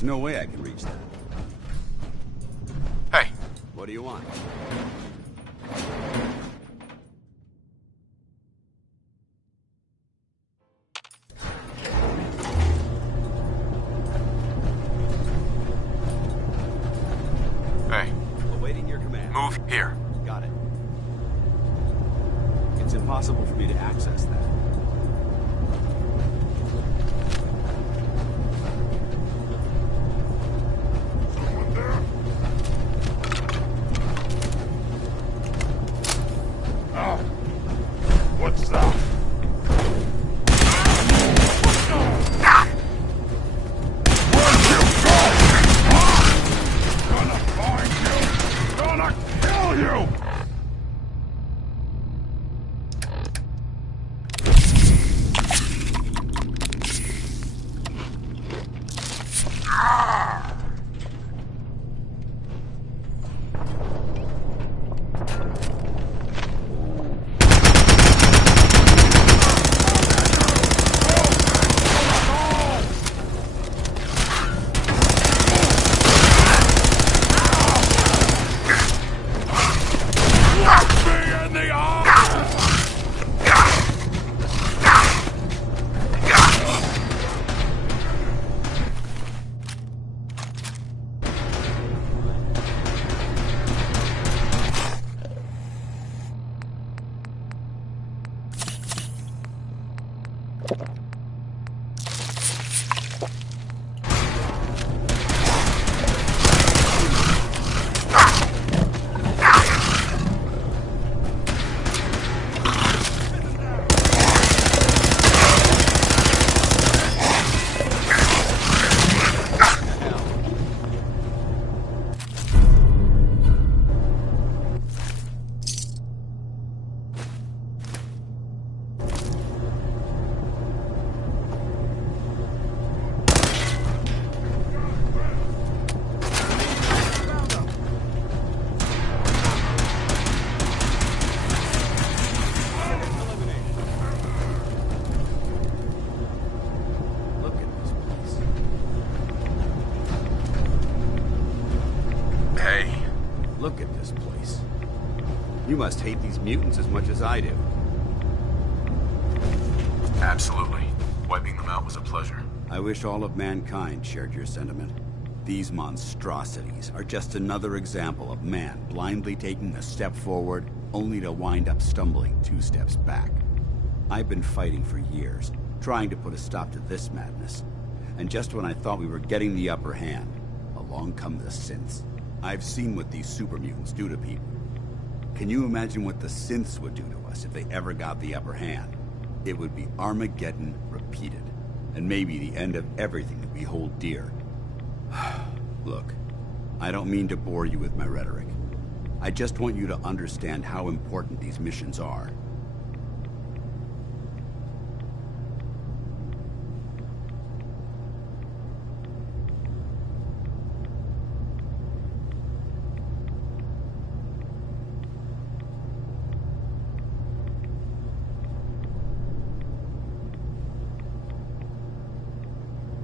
There's no way I can reach that. Hey. What do you want? Hey. Awaiting your command. Move here. Got it. It's impossible for me to access that. Look at this place. You must hate these mutants as much as I do. Absolutely. Wiping them out was a pleasure. I wish all of mankind shared your sentiment. These monstrosities are just another example of man blindly taking a step forward, only to wind up stumbling 2 steps back. I've been fighting for years, trying to put a stop to this madness. And just when I thought we were getting the upper hand, along come the synths. I've seen what these super mutants do to people. Can you imagine what the synths would do to us if they ever got the upper hand? It would be Armageddon repeated, and maybe the end of everything that we hold dear. Look, I don't mean to bore you with my rhetoric. I just want you to understand how important these missions are.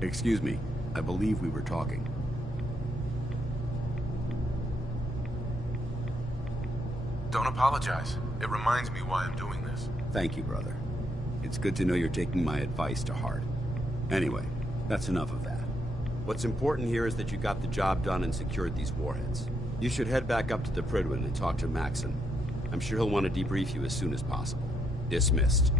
Excuse me, I believe we were talking. Don't apologize. It reminds me why I'm doing this. Thank you, brother. It's good to know you're taking my advice to heart. Anyway, that's enough of that. What's important here is that you got the job done and secured these warheads. You should head back up to the Prydwen and talk to Maxon. I'm sure he'll want to debrief you as soon as possible. Dismissed.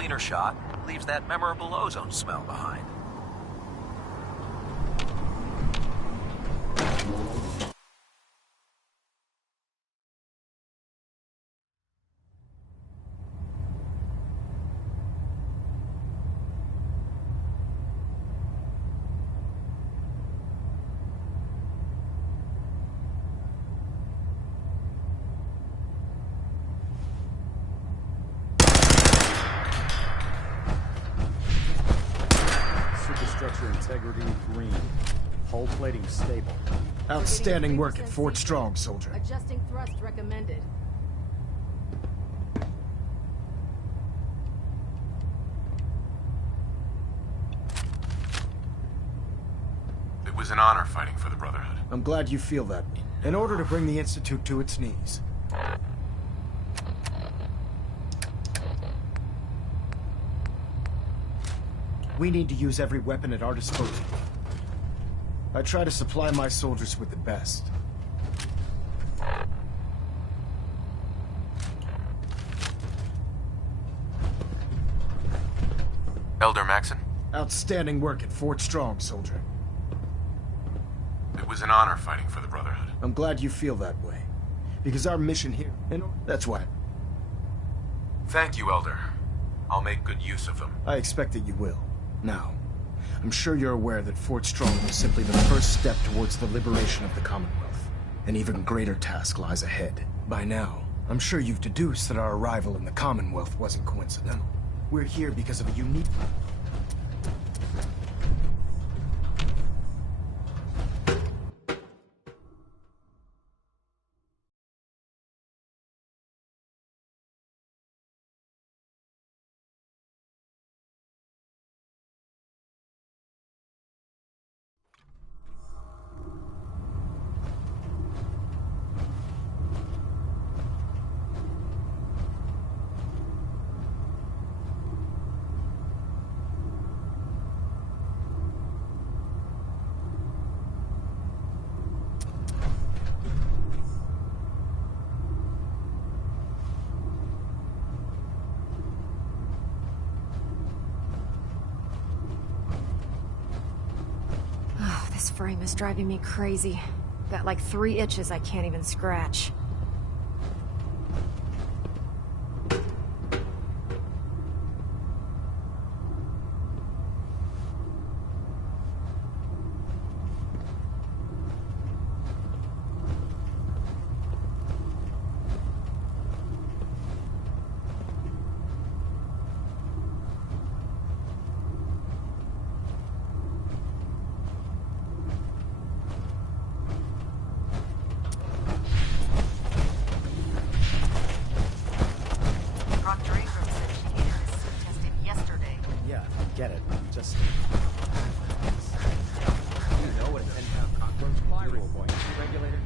cleaner shot, leaves that memorable ozone smell behind. Superstructure integrity green. Hull plating stable. Outstanding work at Fort Strong, soldier. Adjusting thrust recommended. It was an honor fighting for the Brotherhood. I'm glad you feel that. In order to bring the Institute to its knees, we need to use every weapon at our disposal. I try to supply my soldiers with the best. Elder Maxon, Outstanding work at Fort Strong, soldier. it was an honor fighting for the Brotherhood. I'm glad you feel that way. Because our mission here, and that's why. Thank you, Elder. I'll make good use of them. I expect that you will. Now, I'm sure you're aware that Fort Strong was simply the first step towards the liberation of the Commonwealth. An even greater task lies ahead. By now, I'm sure you've deduced that our arrival in the Commonwealth wasn't coincidental. We're here because of a unique... This frame is driving me crazy. Got like 3 itches I can't even scratch. Get it. Just... You know what a 10-pound cockroach firing point regulator?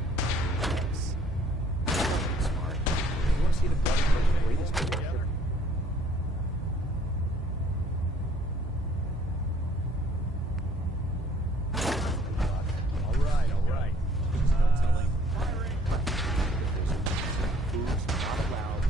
Yes. Smart. You want to see the Brotherhood's greatest together? All right. No telling. Firing. Foods not allowed.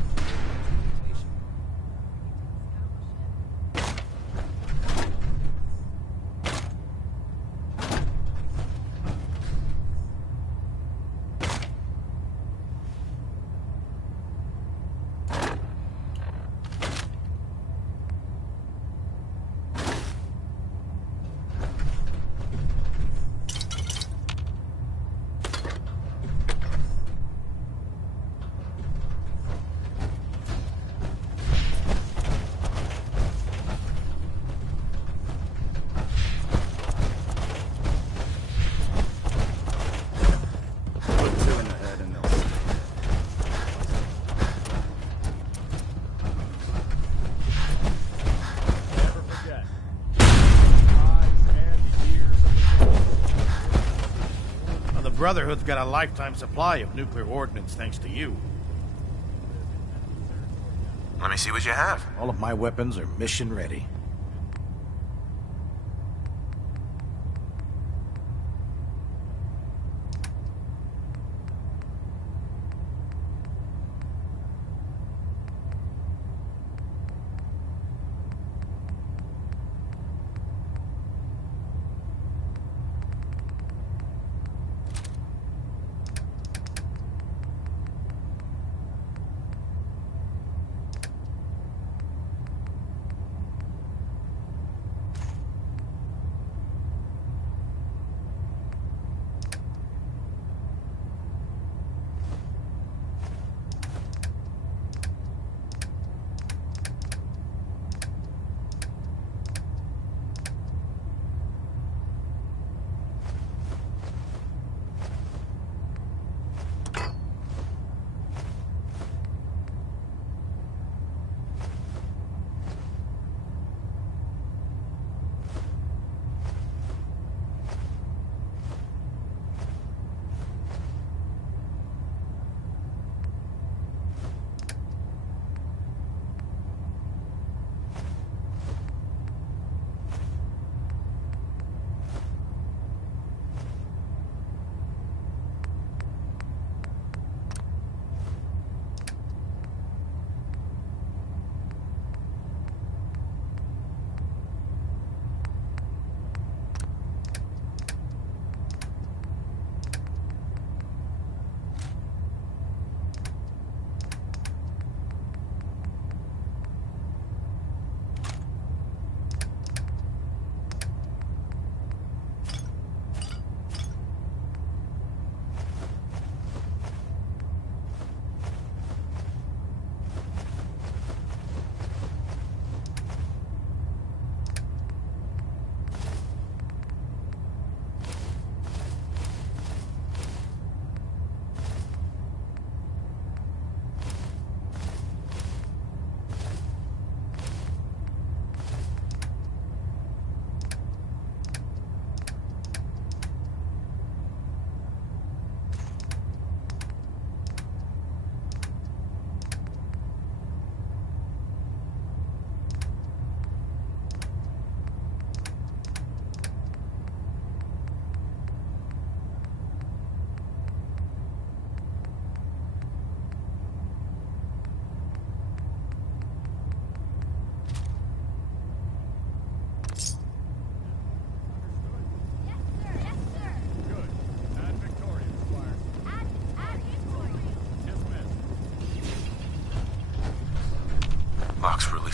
Brotherhood's got a lifetime supply of nuclear ordnance thanks to you. Let me see what you have. All of my weapons are mission ready.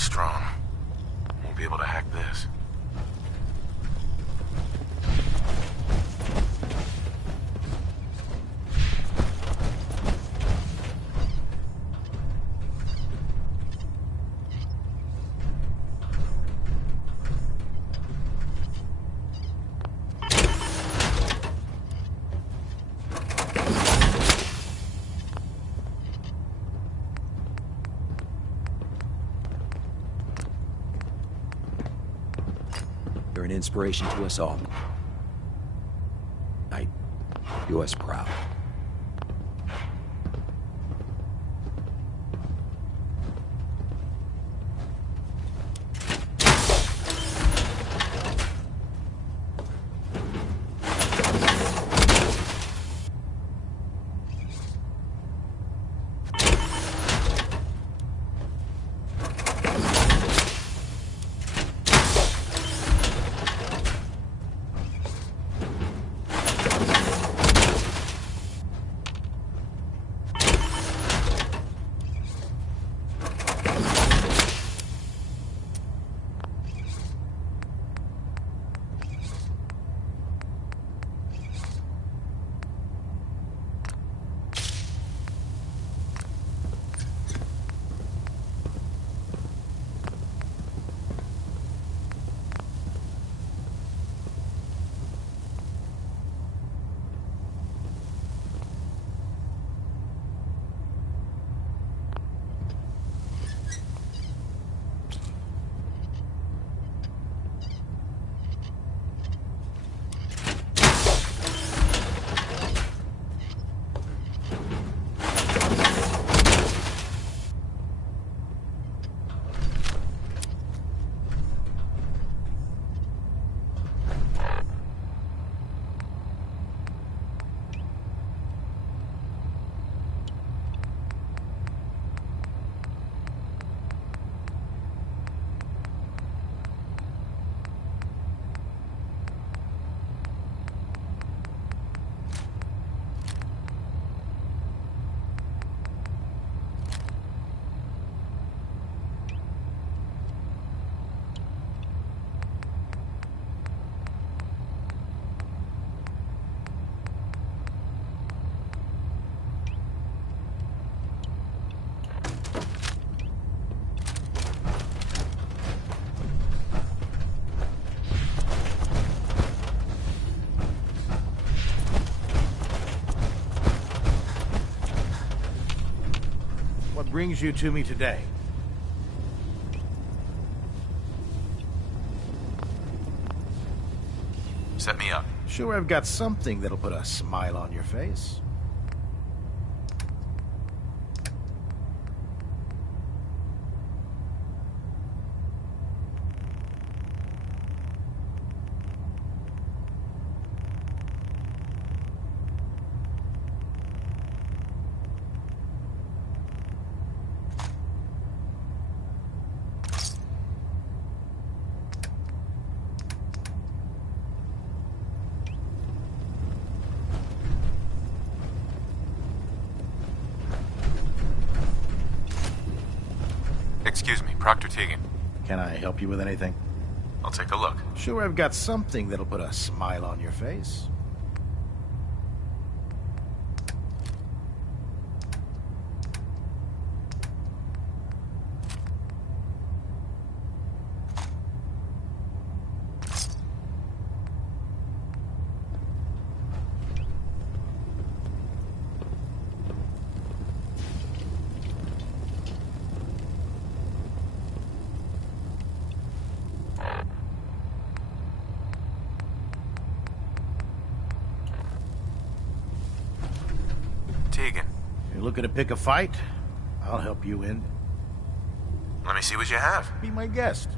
strong. Won't be able to hack this. You're an inspiration to us all. I do us proud. What brings you to me today? Set me up. Sure, I've got something that'll put a smile on your face. Excuse me, Proctor Tegan. Can I help you with anything? I'll take a look. Sure, I've got something that'll put a smile on your face. Tegan, You're looking to pick a fight? I'll help you in. let me see what you have. Be my guest.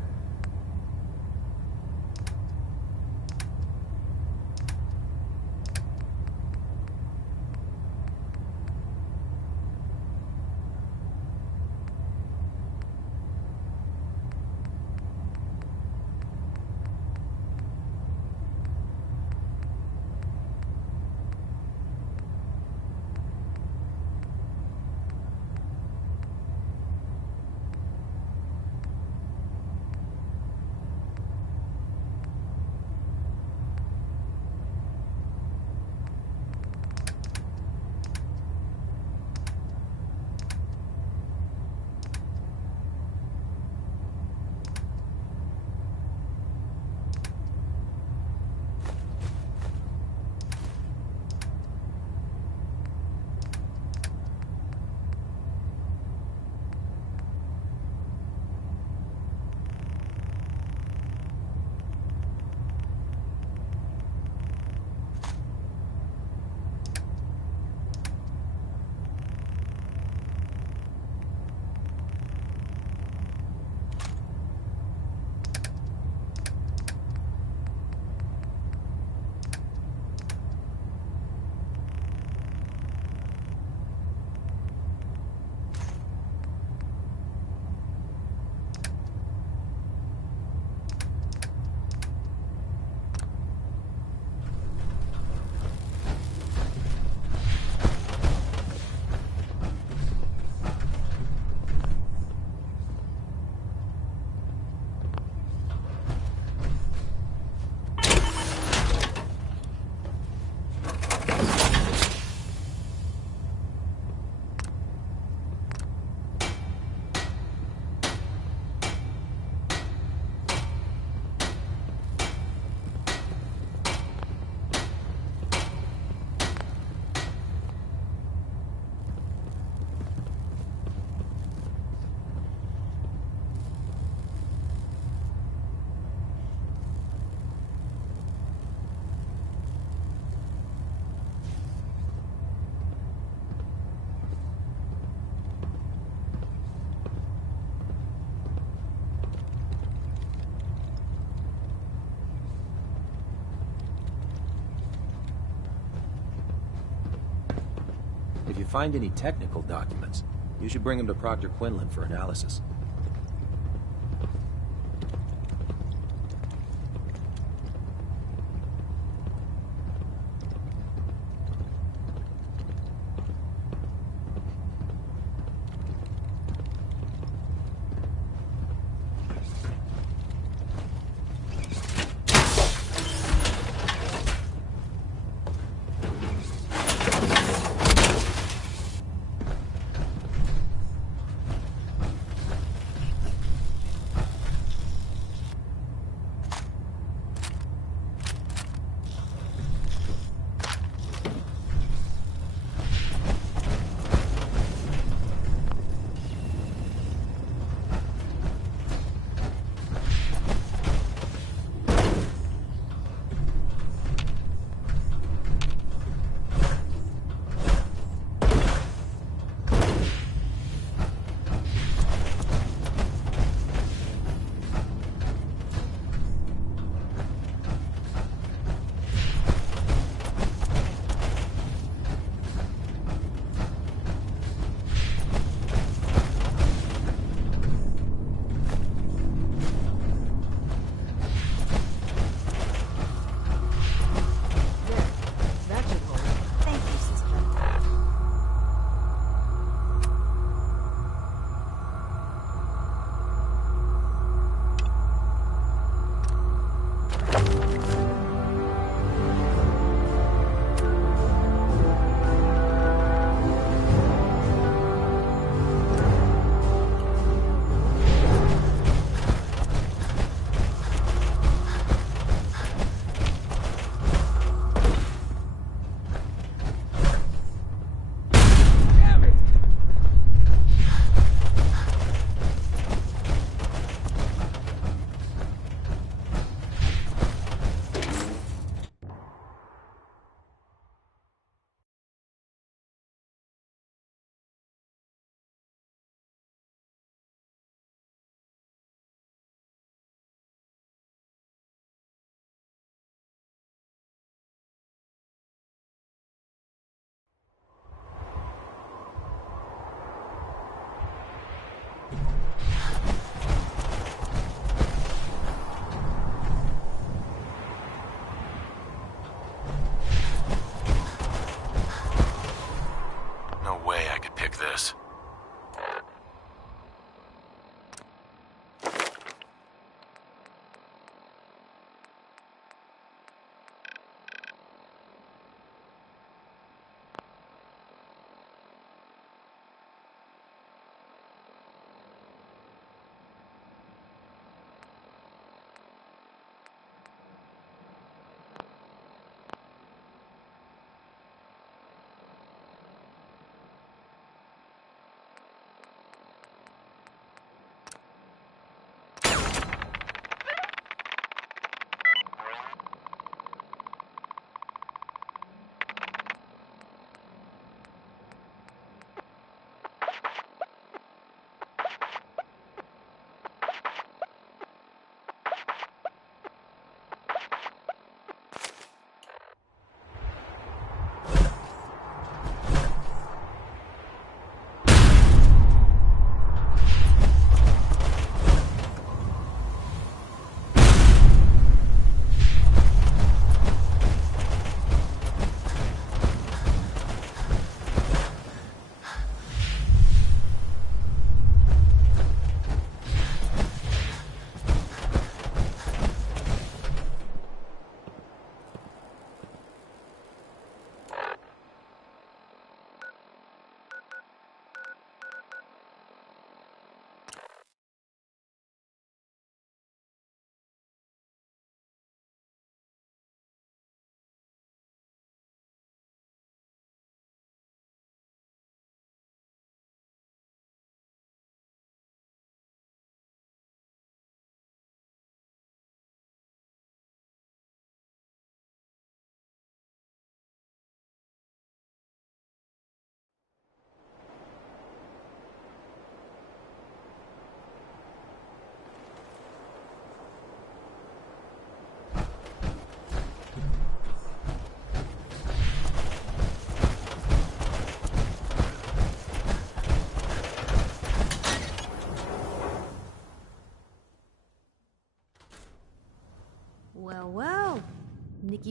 If you find any technical documents, you should bring them to Proctor Quinlan for analysis.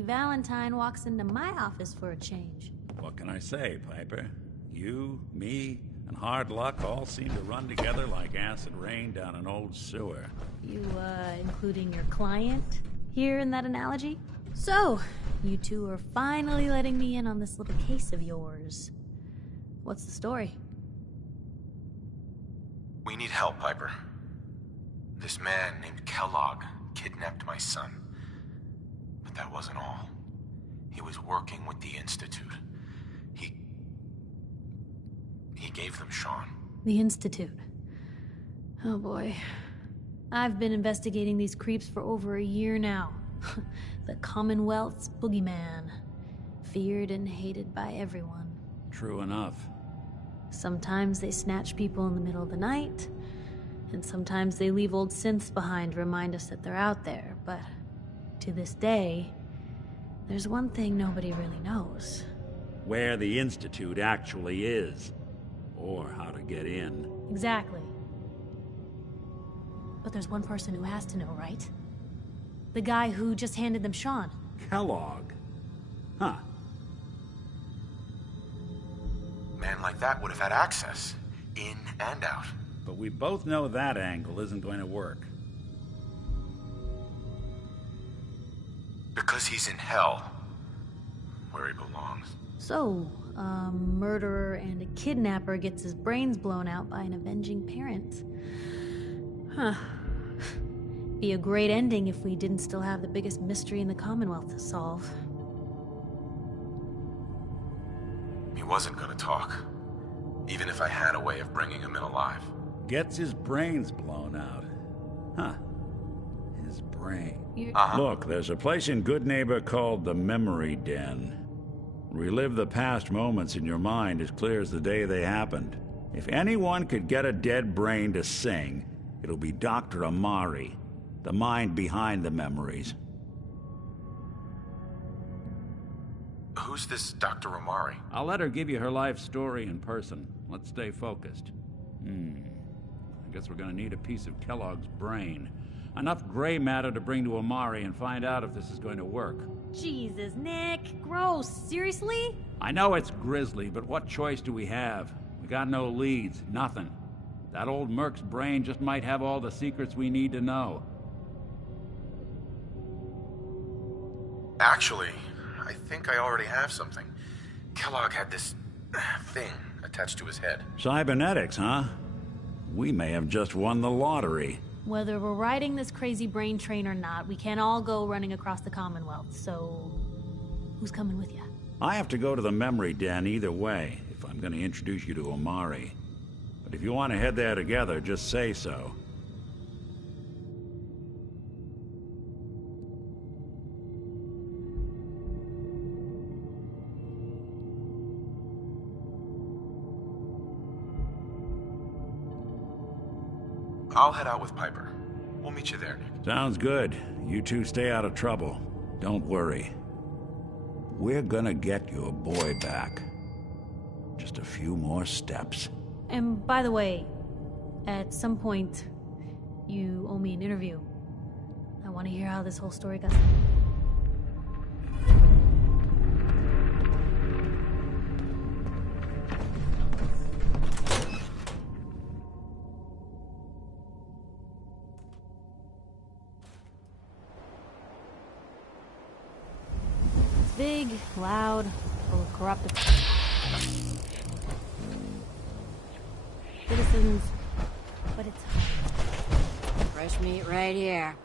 Frankie Valentine walks into my office for a change. What can I say, Piper? You, me, and hard luck all seem to run together like acid rain down an old sewer. You, including your client here in that analogy? So, you two are finally letting me in on this little case of yours. What's the story? We need help, Piper. This man named Kellogg kidnapped my son. But that wasn't all. He was working with the Institute. He gave them Sean. The Institute. Oh boy. I've been investigating these creeps for over a year now. The Commonwealth's boogeyman. Feared and hated by everyone. True enough. Sometimes they snatch people in the middle of the night, and sometimes they leave old synths behind to remind us that they're out there, but to this day, there's one thing nobody really knows. Where the Institute actually is. Or how to get in. Exactly. But there's one person who has to know, right? The guy who just handed them Sean. Kellogg. Huh. Man like that would have had access, in and out. But we both know that angle isn't going to work. Because he's in hell, where he belongs. So, a murderer and a kidnapper gets his brains blown out by an avenging parent. Huh. Be a great ending if we didn't still have the biggest mystery in the Commonwealth to solve. He wasn't gonna talk, even if I had a way of bringing him in alive. Gets his brains blown out. Huh. His brain. Look, there's a place in Goodneighbor called the Memory Den. Relive the past moments in your mind as clear as the day they happened. If anyone could get a dead brain to sing, it'll be Dr. Amari, the mind behind the memories. Who's this Dr. Amari? I'll let her give you her life story in person. Let's stay focused. I guess we're gonna need a piece of Kellogg's brain. Enough gray matter to bring to Amari and find out if this is going to work. Jesus, Nick. Gross. Seriously? I know it's grisly, but what choice do we have? We got no leads, nothing. That old Merc's brain just might have all the secrets we need to know. Actually, I think I already have something. Kellogg had this thing attached to his head. Cybernetics, huh? We may have just won the lottery. Whether we're riding this crazy brain train or not, we can't all go running across the Commonwealth, so... who's coming with you? I have to go to the Memory Den either way, if I'm going to introduce you to Amari. But if you want to head there together, just say so. I'll head out with Piper. We'll meet you there, Nick. Sounds good. You two stay out of trouble. Don't worry. We're gonna get your boy back. Just a few more steps. And by the way, at some point, you owe me an interview. I want to hear how this whole story got. Big, loud, full of corrupted citizens, but it's Fresh meat right here.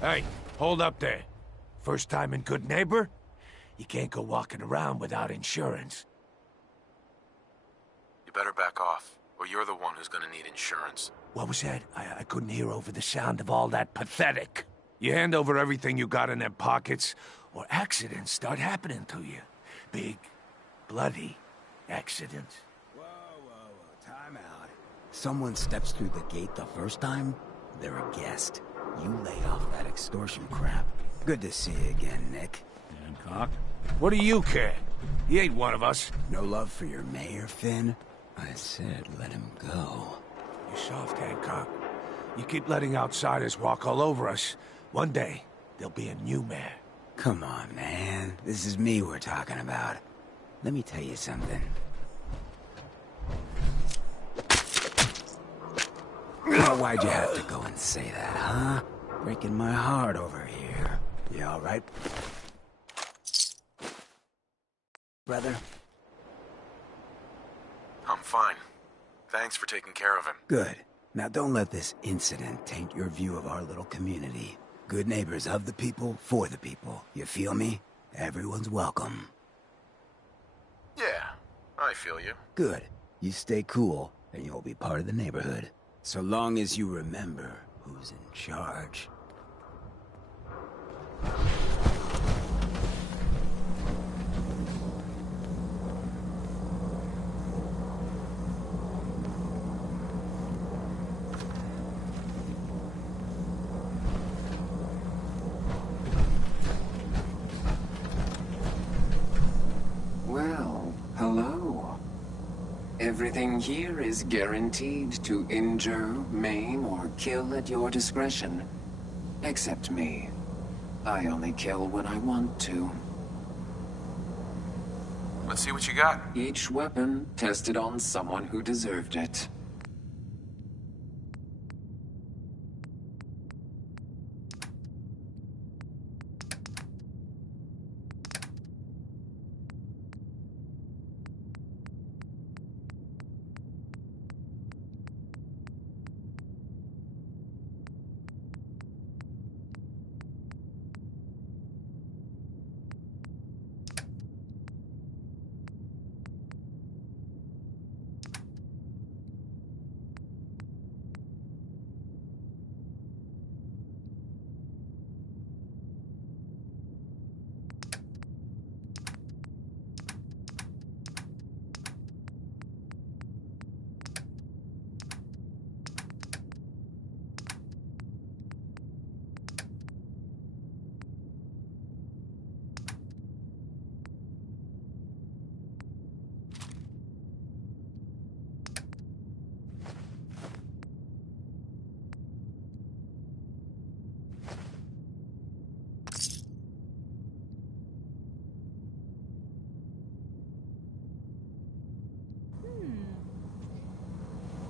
Hey, hold up there. First time in Good Neighbor? You can't go walking around without insurance. You better back off, or you're the one who's gonna need insurance. What was that? I couldn't hear over the sound of all that pathetic. You hand over everything you got in them pockets, or accidents start happening to you. Big, bloody accidents. Whoa, time out. Someone steps through the gate the first time, they're a guest. You lay off that extortion crap. Good to see you again, Nick. Hancock? What do you care? He ain't one of us. No love for your mayor, Finn? I said let him go. You're soft, Hancock. You keep letting outsiders walk all over us. One day, there'll be a new mayor. Come on, man. This is me we're talking about. Let me tell you something. Why'd you have to go and say that, huh? Breaking my heart over here. You all right? Brother? I'm fine. Thanks for taking care of him. Good. Now don't let this incident taint your view of our little community. Good neighbors of the people, for the people. You feel me? Everyone's welcome. Yeah, I feel you. Good. You stay cool, and you'll be part of the neighborhood. So long as you remember who's in charge. Well, hello. Everything here is guaranteed to injure, maim, or kill at your discretion. Except me. I only kill when I want to. Let's see what you got. Each weapon tested on someone who deserved it.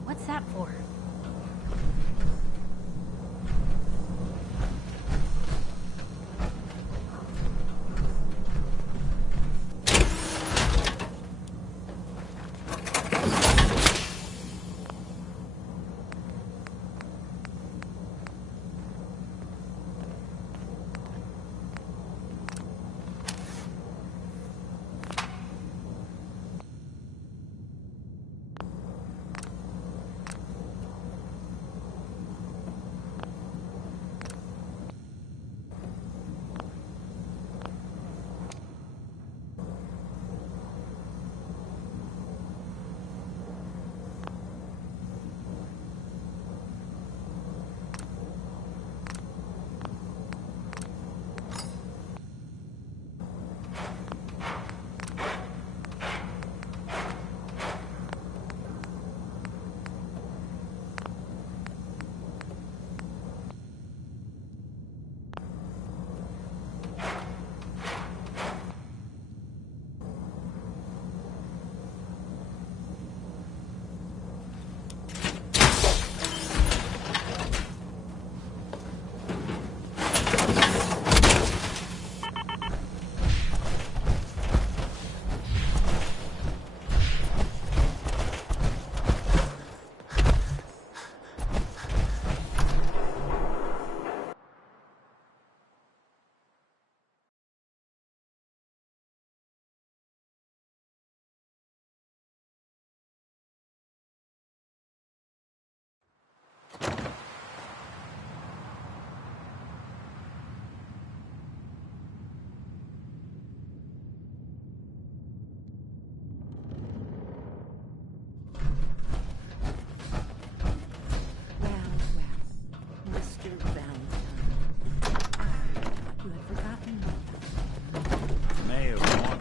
What's that for?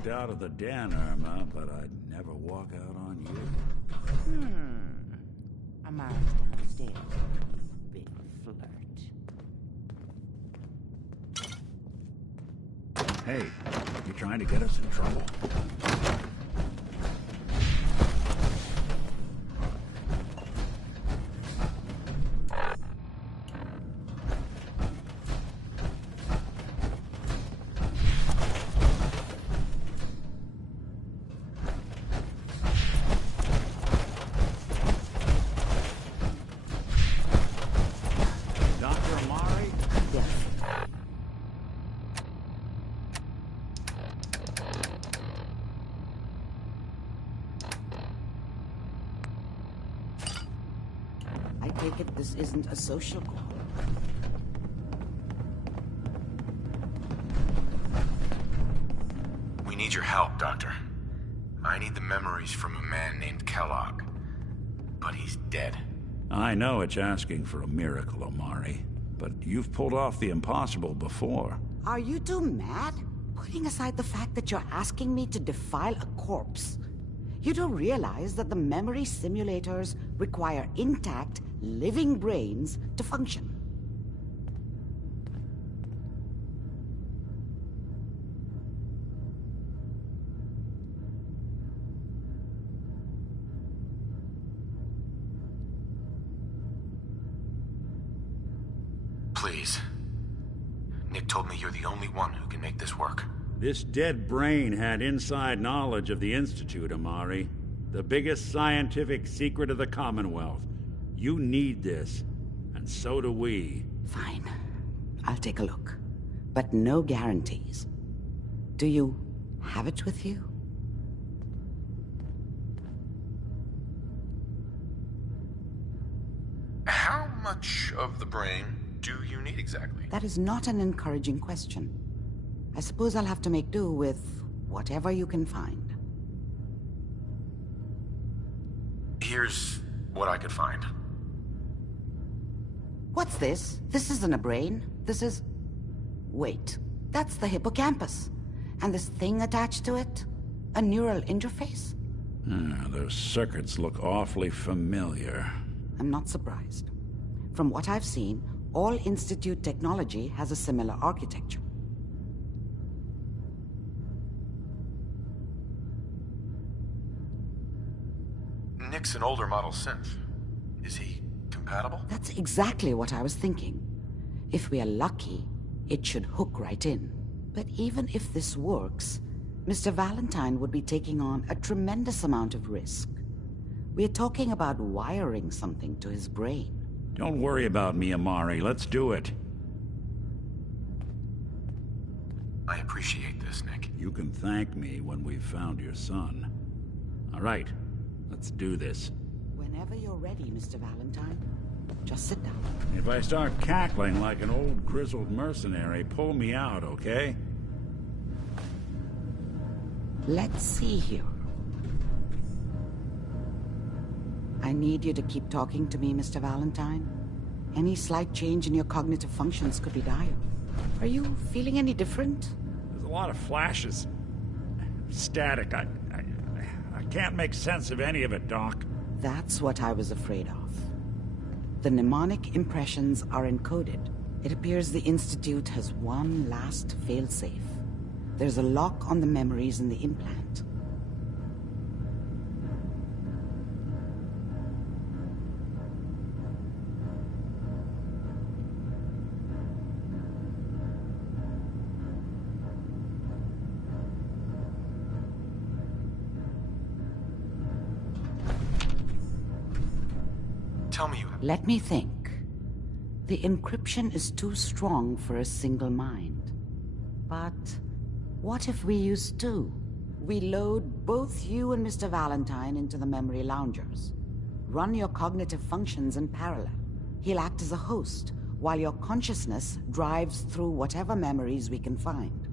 Out of the den, Irma, but I'd never walk out on you. I'm ours downstairs, you big flirt. Hey, you trying to get us in trouble? I take it this isn't a social call. We need your help, Doctor. I need the memories from a man named Kellogg. But he's dead. I know it's asking for a miracle, Omari. But you've pulled off the impossible before. Are you two mad? Putting aside the fact that you're asking me to defile a corpse, you don't realize that the memory simulators require intact, living brains to function. Please. Nick told me you're the only one who can make this work. This dead brain had inside knowledge of the Institute, Omari. The biggest scientific secret of the Commonwealth. You need this, and so do we. Fine. I'll take a look. But no guarantees. Do you have it with you? How much of the brain do you need exactly? That is not an encouraging question. I suppose I'll have to make do with whatever you can find. Here's what I could find. What's this? This isn't a brain. This is... Wait. That's the hippocampus. And this thing attached to it? A neural interface? Those circuits look awfully familiar. I'm not surprised. From what I've seen, all Institute technology has a similar architecture. Nick's an older model synth. Is he compatible? That's exactly what I was thinking. If we are lucky, it should hook right in. But even if this works, Mr. Valentine would be taking on a tremendous amount of risk. We're talking about wiring something to his brain. Don't worry about me, Omari. Let's do it. I appreciate this, Nick. You can thank me when we've found your son. All right, let's do this. Whenever you're ready, Mr. Valentine. Just sit down. If I start cackling like an old grizzled mercenary, pull me out, okay? Let's see here. I need you to keep talking to me, Mr. Valentine. Any slight change in your cognitive functions could be dire. Are you feeling any different? There's a lot of flashes. Static. I can't make sense of any of it, Doc. That's what I was afraid of. The mnemonic impressions are encoded. It appears the Institute has one last failsafe. There's a lock on the memories in the implant. Tell me you... Let me think. The encryption is too strong for a single mind. But what if we use two? We load both you and Mr. Valentine into the memory loungers. Run your cognitive functions in parallel. He'll act as a host, while your consciousness drives through whatever memories we can find.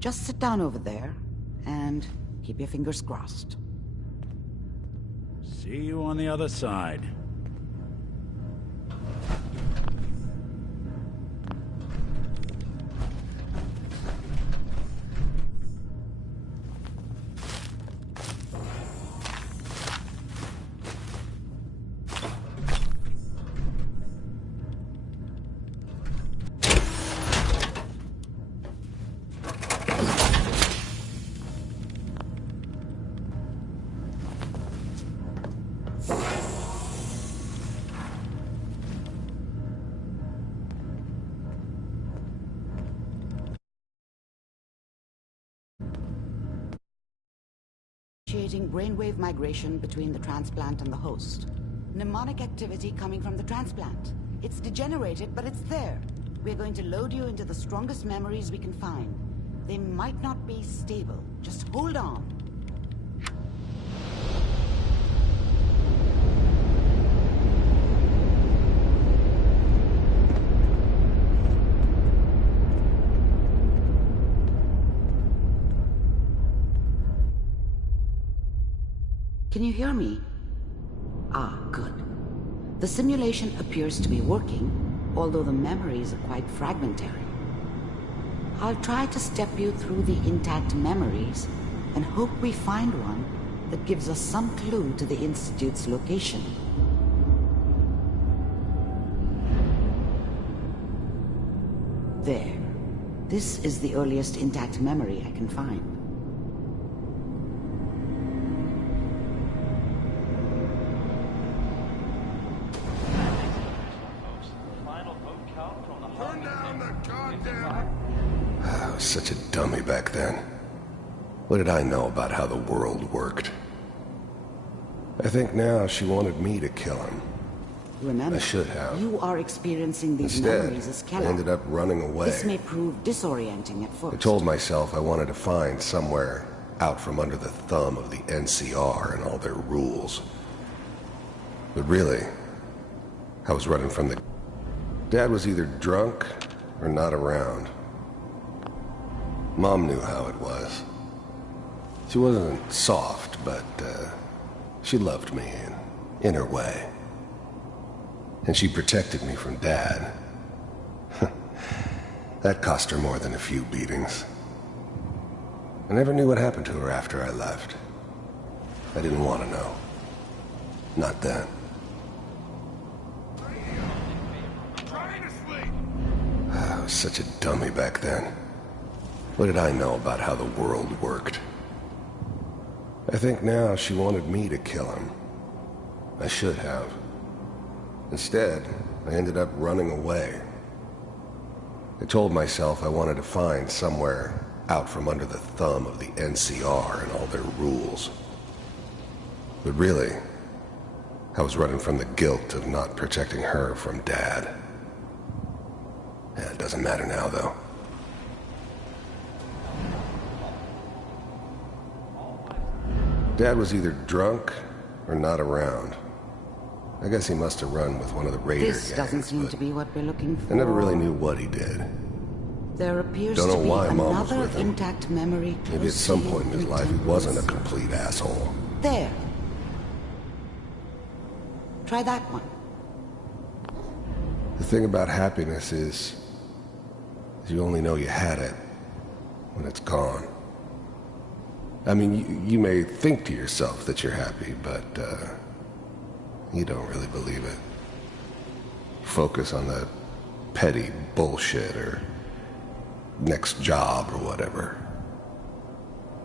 Just sit down over there, and keep your fingers crossed. See you on the other side. Initiating brainwave migration between the transplant and the host. Mnemonic activity coming from the transplant. It's degenerated, but it's there. We're going to load you into the strongest memories we can find. They might not be stable. Just hold on. Can you hear me? Ah, good. The simulation appears to be working, although the memories are quite fragmentary. I'll try to step you through the intact memories and hope we find one that gives us some clue to the Institute's location. There. This is the earliest intact memory I can find. Turn down the goddamn... I was such a dummy back then. What did I know about how the world worked? I think now she wanted me to kill him. Remember, I should have. You are experiencing these Instead, memories as I Kellogg. ended up running away. This may prove disorienting at first. I told myself I wanted to find somewhere out from under the thumb of the NCR and all their rules. But really, I was running from the... Dad was either drunk or not around. Mom knew how it was. She wasn't soft, but she loved me in her way. And she protected me from Dad. That cost her more than a few beatings. I never knew what happened to her after I left. I didn't want to know. Not then. I was such a dummy back then. What did I know about how the world worked? I think now she wanted me to kill him. I should have. Instead, I ended up running away. I told myself I wanted to find somewhere out from under the thumb of the NCR and all their rules. But really, I was running from the guilt of not protecting her from Dad. Yeah, it doesn't matter now, though. Dad was either drunk or not around. I guess he must have run with one of the Raider gangs. This doesn't seem to be what we're looking for. I never really knew what he did. There appears Don't know to be why Mom was another with him. intact memory. Maybe at some point in his life he wasn't a complete asshole. There. Try that one. The thing about happiness is you only know you had it when it's gone. I mean, you may think to yourself that you're happy, but you don't really believe it. Focus on that petty bullshit or next job or whatever.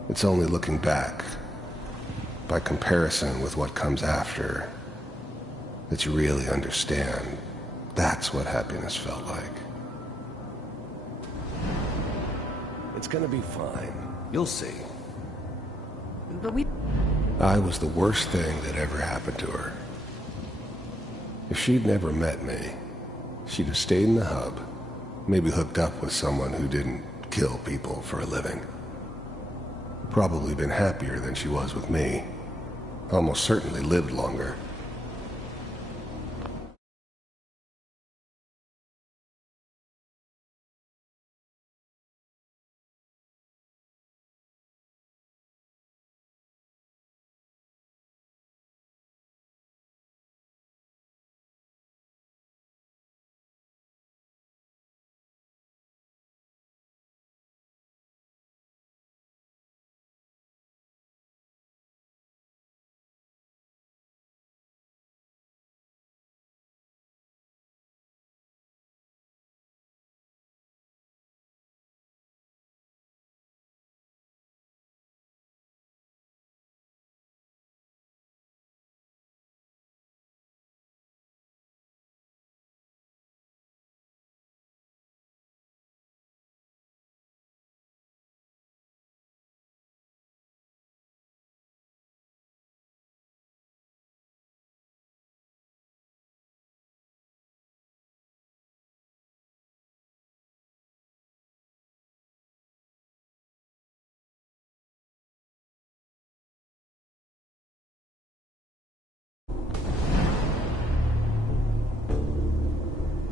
It's only looking back, by comparison with what comes after, that you really understand. That's what happiness felt like. It's gonna be fine. You'll see. But we... I was the worst thing that ever happened to her. If she'd never met me, she'd have stayed in the hub, maybe hooked up with someone who didn't kill people for a living. Probably been happier than she was with me. Almost certainly lived longer.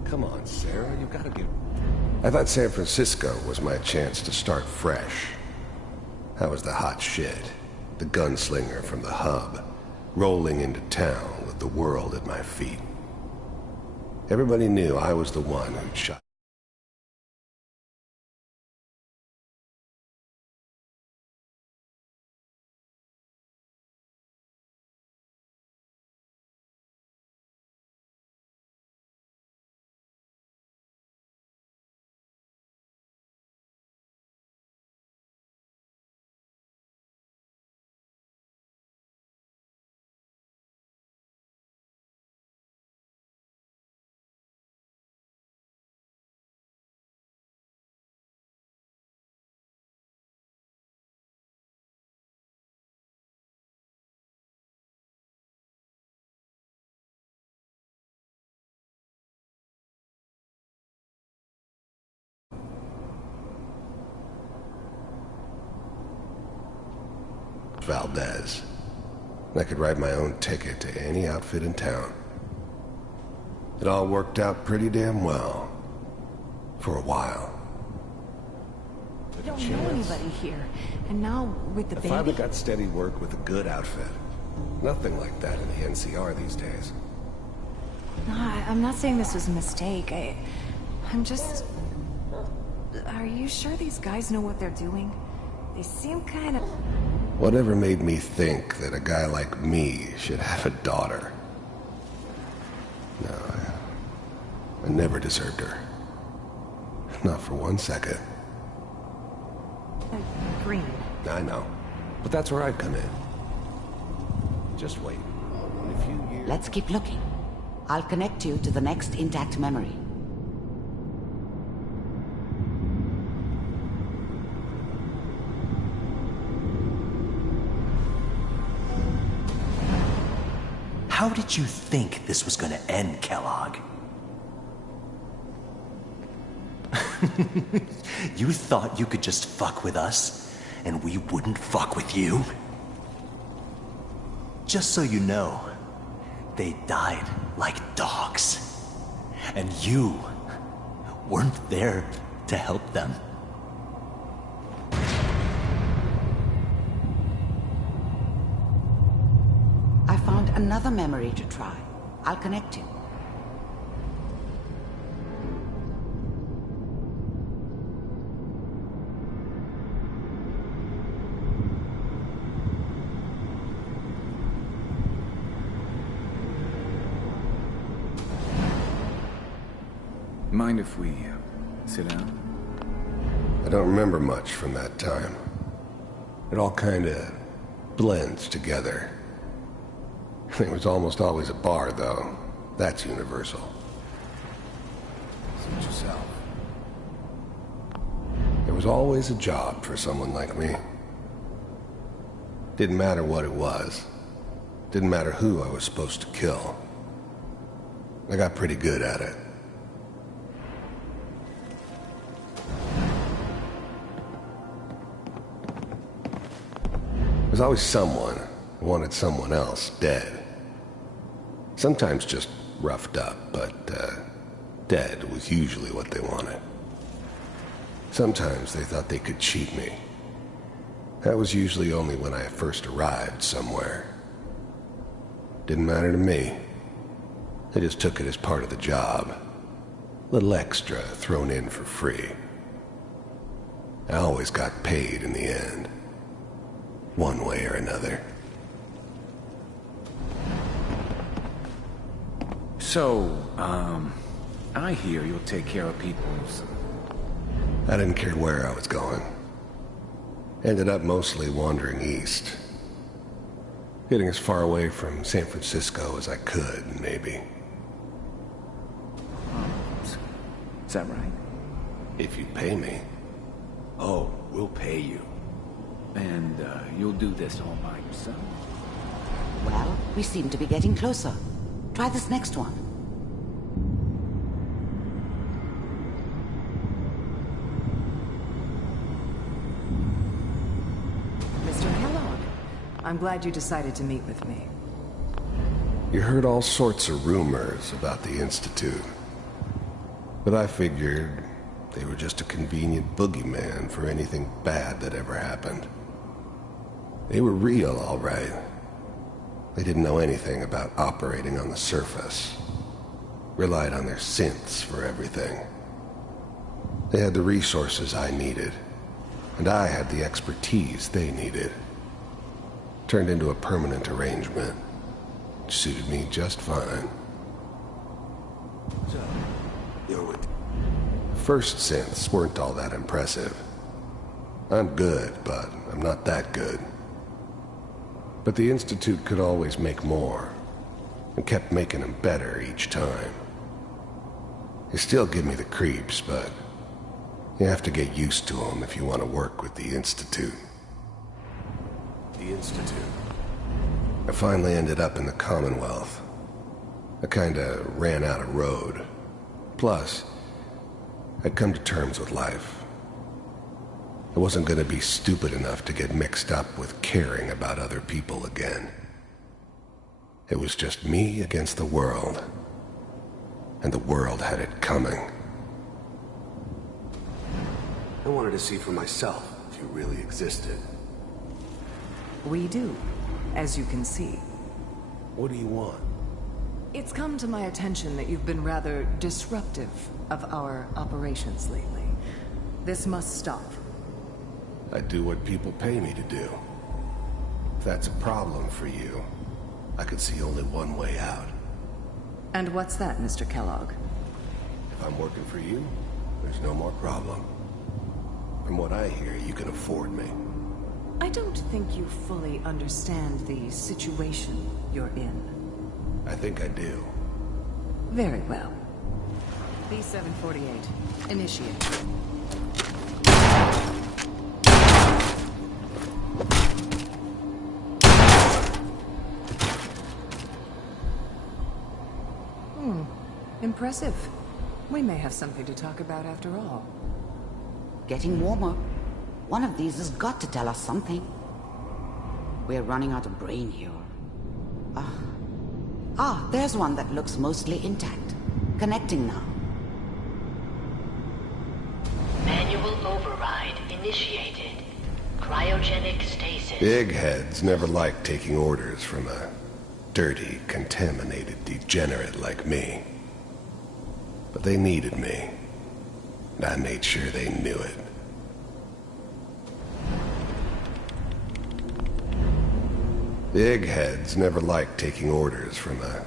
Come on, Sarah, you've got to get... I thought San Francisco was my chance to start fresh. I was the hot shit, the gunslinger from the hub, rolling into town with the world at my feet. Everybody knew I was the one who'd shot. Valdez. I could write my own ticket to any outfit in town. It all worked out pretty damn well. For a while. I don't know anybody here. And now, with the baby... I finally got steady work with a good outfit. Nothing like that in the NCR these days. No, I'm not saying this was a mistake. I'm just... Are you sure these guys know what they're doing? They seem kind of... Whatever made me think that a guy like me should have a daughter? No, I never deserved her. Not for 1 second. Green. I know. But that's where I come in. Just wait. In a few years... Let's keep looking. I'll connect you to the next intact memory. How did you think this was gonna end, Kellogg? You thought you could just fuck with us, and we wouldn't fuck with you? Just so you know, they died like dogs. And you weren't there to help them. I found another memory to try. I'll connect you. Mind if we sit down? I don't remember much from that time. It all kinda blends together. There was almost always a bar, though. That's universal. Suit yourself. There was always a job for someone like me. Didn't matter what it was. Didn't matter who I was supposed to kill. I got pretty good at it. There's always someone who wanted someone else dead. Sometimes just roughed up, but dead was usually what they wanted. Sometimes they thought they could cheat me. That was usually only when I first arrived somewhere. Didn't matter to me. They just took it as part of the job. Little extra thrown in for free. I always got paid in the end. One way or another. So, I hear you'll take care of people's... I didn't care where I was going. Ended up mostly wandering east. Getting as far away from San Francisco as I could, maybe. Is that right? If you'd pay me. Oh, we'll pay you. And, you'll do this all by yourself? Well, we seem to be getting closer. Try this next one. Mr. Kellogg, I'm glad you decided to meet with me. You heard all sorts of rumors about the Institute. But I figured they were just a convenient boogeyman for anything bad that ever happened. They were real, all right. They didn't know anything about operating on the surface. Relied on their synths for everything. They had the resources I needed, and I had the expertise they needed. Turned into a permanent arrangement. Suited me just fine. So, you're with... First synths weren't all that impressive. I'm good, but I'm not that good. But the Institute could always make more, and kept making them better each time. They still give me the creeps, but you have to get used to them if you want to work with the Institute. The Institute? I finally ended up in the Commonwealth. I kinda ran out of road. Plus, I'd come to terms with life. I wasn't gonna be stupid enough to get mixed up with caring about other people again. It was just me against the world. And the world had it coming. I wanted to see for myself if you really existed. We do, as you can see. What do you want? It's come to my attention that you've been rather disruptive of our operations lately. This must stop. I do what people pay me to do. If that's a problem for you, I could see only one way out. And what's that, Mr. Kellogg? If I'm working for you, there's no more problem. From what I hear, you can afford me. I don't think you fully understand the situation you're in. I think I do. Very well. B-748, initiate. Impressive. We may have something to talk about after all. Getting warmer. One of these has got to tell us something. We're running out of brain here. There's one that looks mostly intact. Connecting now. Manual override initiated. Cryogenic stasis. Big heads never liked taking orders from a dirty, contaminated degenerate like me. But they needed me, and I made sure they knew it. Big heads never liked taking orders from a...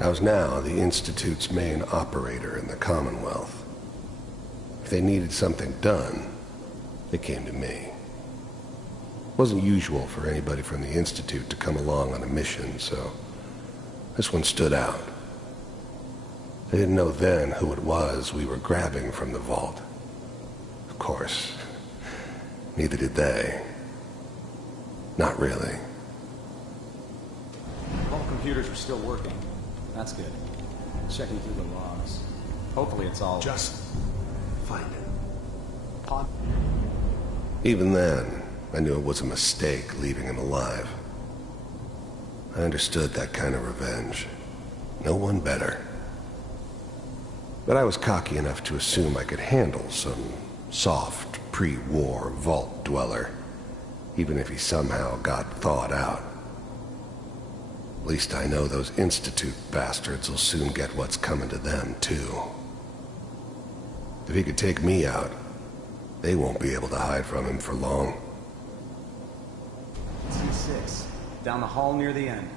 I was now the Institute's main operator in the Commonwealth. If they needed something done, they came to me. It wasn't usual for anybody from the Institute to come along on a mission, so this one stood out. I didn't know then who it was we were grabbing from the vault. Of course, neither did they. Not really. All computers are still working. That's good. Checking through the logs. Hopefully it's all... Just find it. Pod. Even then, I knew it was a mistake leaving him alive. I understood that kind of revenge. No one better. But I was cocky enough to assume I could handle some soft, pre-war vault dweller, even if he somehow got thawed out. At least I know those Institute bastards will soon get what's coming to them, too. If he could take me out, they won't be able to hide from him for long. C6, down the hall near the end.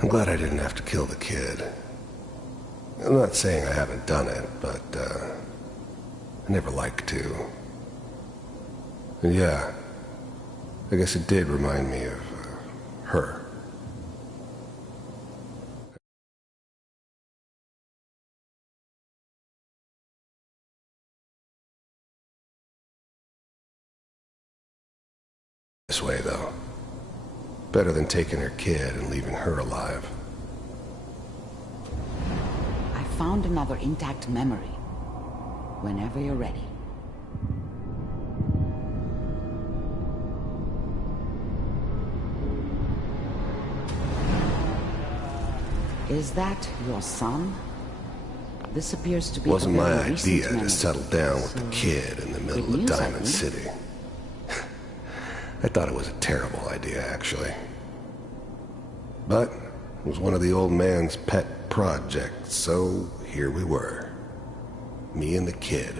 I'm glad I didn't have to kill the kid. I'm not saying I haven't done it, but, I never like to. And yeah, I guess it did remind me of, her. This way, though. Better than taking her kid and leaving her alive. I found another intact memory. Whenever you're ready. Is that your son? This appears to be... Wasn't a my very recent idea memory. to settle down with the kid in the middle of news, I Diamond think. City. I thought it was a terrible idea, actually. But it was one of the old man's pet projects, so here we were. Me and the kid.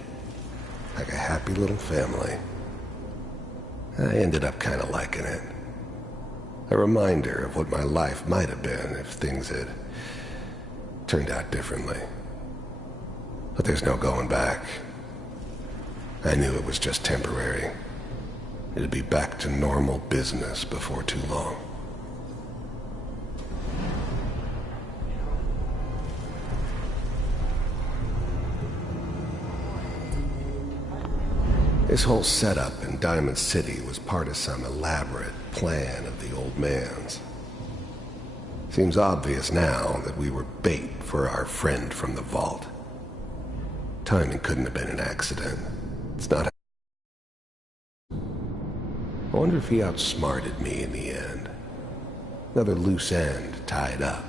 Like a happy little family. I ended up kind of liking it. A reminder of what my life might have been if things had turned out differently. But there's no going back. I knew it was just temporary. It'd be back to normal business before too long. This whole setup in Diamond City was part of some elaborate plan of the old man's. Seems obvious now that we were bait for our friend from the vault. Timing couldn't have been an accident. It's not. I wonder if he outsmarted me in the end. Another loose end tied up.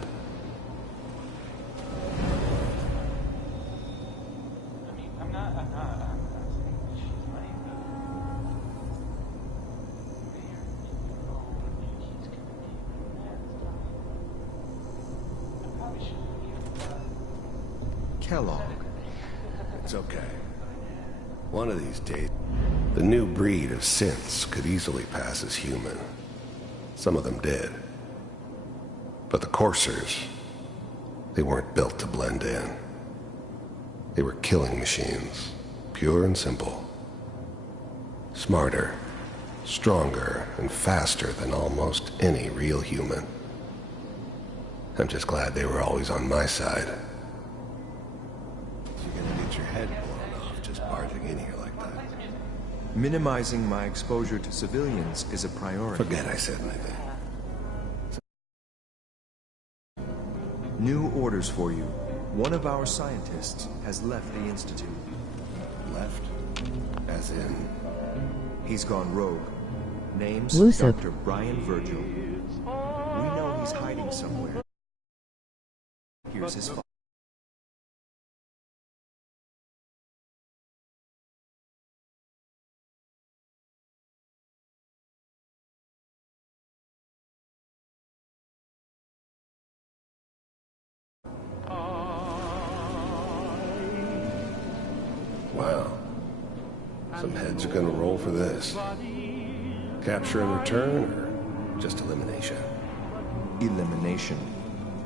Kellogg. It's okay. One of these days, the new breed of synths could easily pass as human. Some of them did. But the coursers, they weren't built to blend in. They were killing machines, pure and simple. Smarter, stronger, and faster than almost any real human. I'm just glad they were always on my side. You're gonna get your head blown off just barging in here like that. Minimizing my exposure to civilians is a priority. Forget I said anything. New orders for you. One of our scientists has left the Institute. Left? As in? He's gone rogue. Name's Elusive. Dr. Brian Virgil. We know he's hiding somewhere. Here's his file. Wow. Some heads are gonna roll for this. Capture and return, or just elimination? Elimination.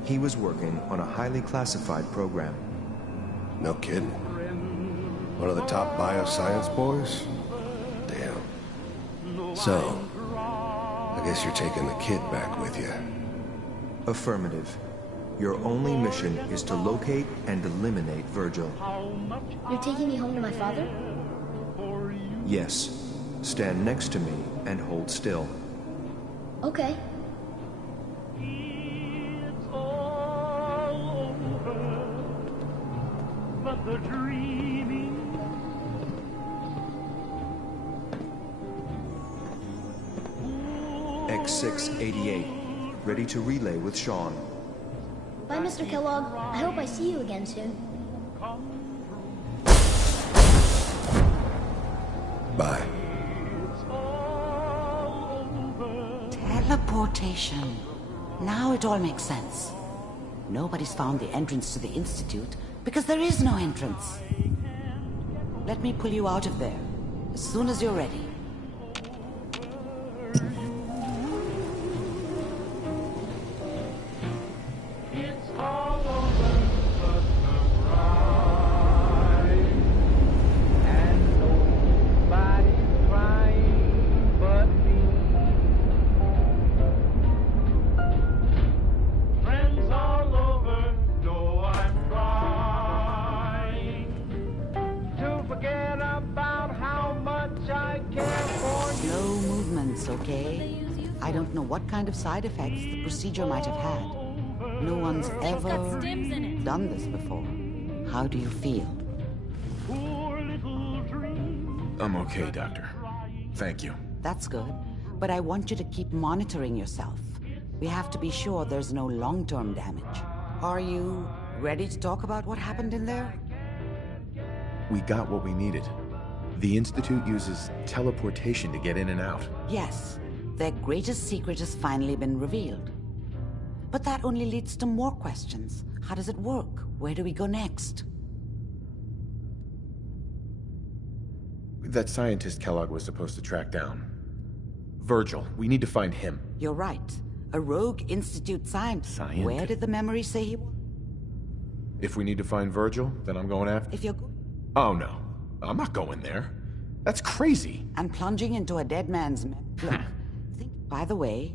He was working on a highly classified program. No kidding. One of the top bioscience boys? Damn. So, I guess you're taking the kid back with you. Affirmative. Your only mission is to locate and eliminate Virgil. You're taking me home to my father? Yes. Stand next to me and hold still. Okay. X688. Ready to relay with Sean. Bye, Mr. Kellogg. I hope I see you again soon. Bye. Teleportation. Now it all makes sense. Nobody's found the entrance to the Institute because there is no entrance. Let me pull you out of there as soon as you're ready. Slow movements, okay? I don't know what kind of side effects the procedure might have had. No one's ever done this before. How do you feel? I'm okay, Doctor. Thank you. That's good. But I want you to keep monitoring yourself. We have to be sure there's no long-term damage. Are you ready to talk about what happened in there? We got what we needed. The Institute uses teleportation to get in and out. Yes, their greatest secret has finally been revealed. But that only leads to more questions. How does it work? Where do we go next? That scientist Kellogg was supposed to track down. Virgil, we need to find him. You're right. A rogue Institute scientist. Where did the memory say he was? If we need to find Virgil, then I'm going after... If you're... Oh, no. I'm not going there. That's crazy. And plunging into a dead man's... Look, by the way...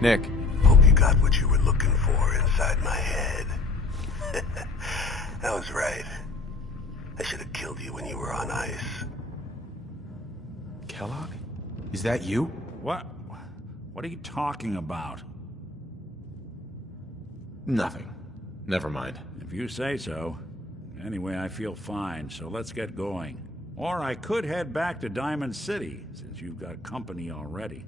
Nick. Hope you got what you were looking for inside my head. I was right. I should have killed you when you were on ice. Kellogg? Is that you? What? What are you talking about? Nothing. Never mind. If you say so. Anyway, I feel fine, so let's get going. Or I could head back to Diamond City, since you've got company already.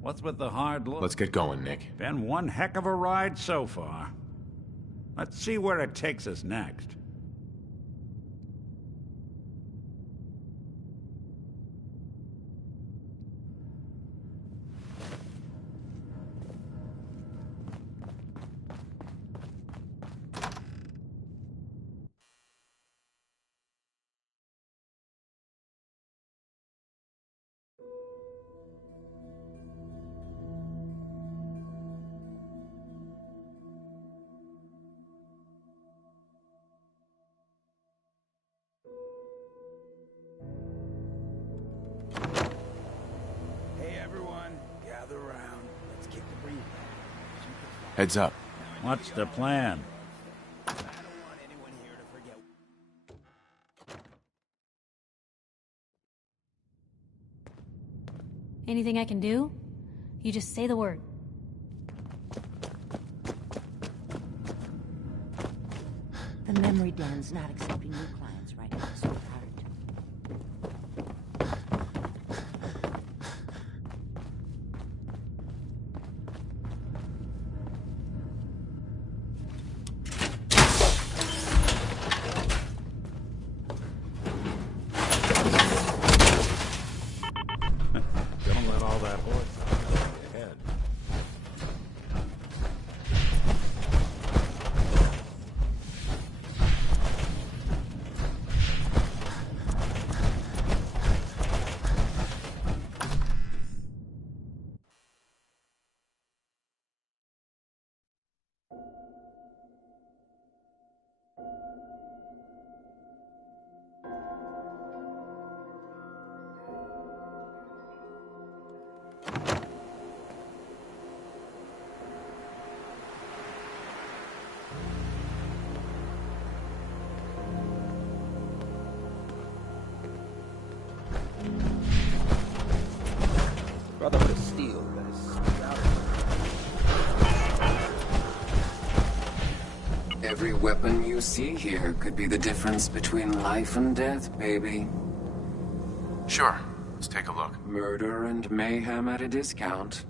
What's with the hard look? Let's get going, Nick. Been one heck of a ride so far. Let's see where it takes us next. Heads up. What's the plan? Anything I can do? You just say the word. The memory den's not accepting new clients right now, sweetheart. Don't let all that horsepower go to your head. Brotherhood of Steel, Every weapon you see here could be the difference between life and death, baby. Sure. Let's take a look. Murder and mayhem at a discount.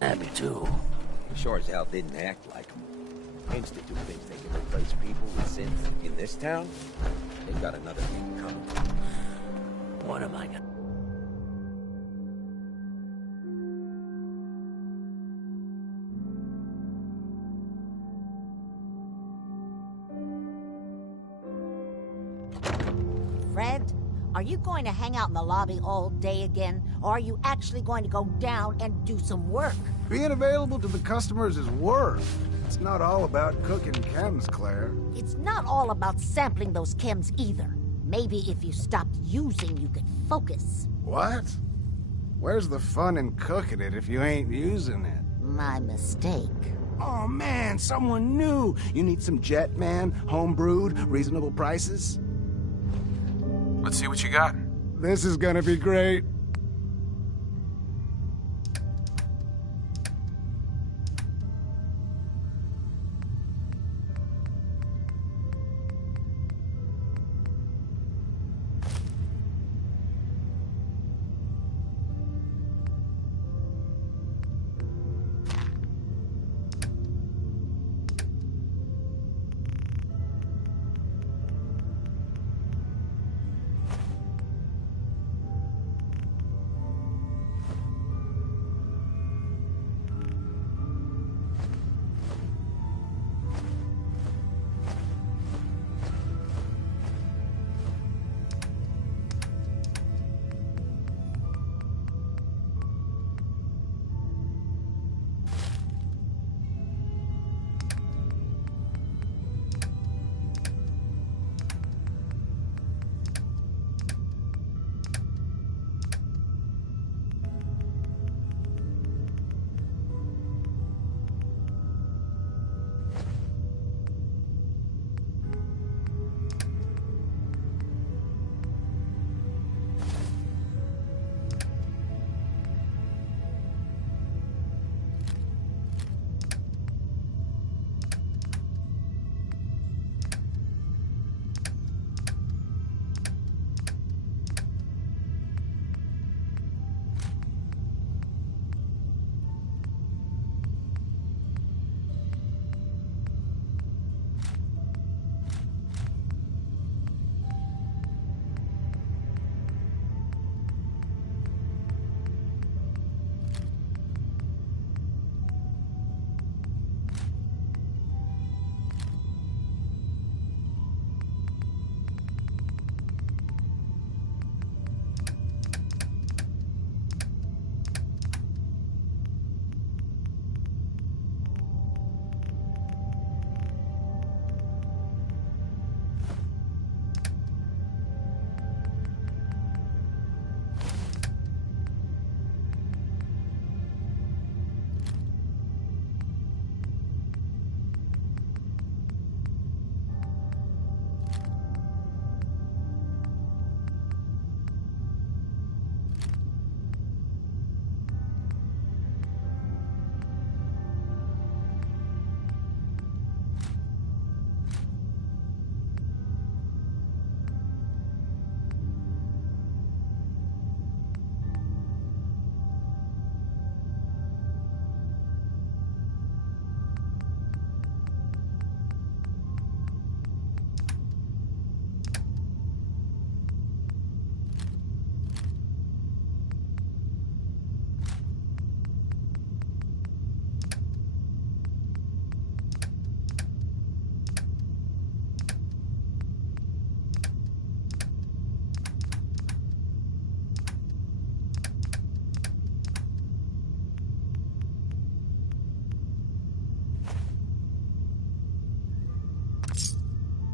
Happy too. Sure as hell didn't act like them. Institute thinks they can replace people with synths in this town? They've got another thing coming. What am I gonna... Fred, are you going to hang out in the lobby all day again? Or are you actually going to go down and do some work? Being available to the customers is work. It's not all about cooking chems, Claire. It's not all about sampling those chems either. Maybe if you stopped using, you could focus. What? Where's the fun in cooking it if you ain't using it? My mistake. Oh man, someone new! You need some Jet, man? Home-brewed, reasonable prices? Let's see what you got. This is gonna be great.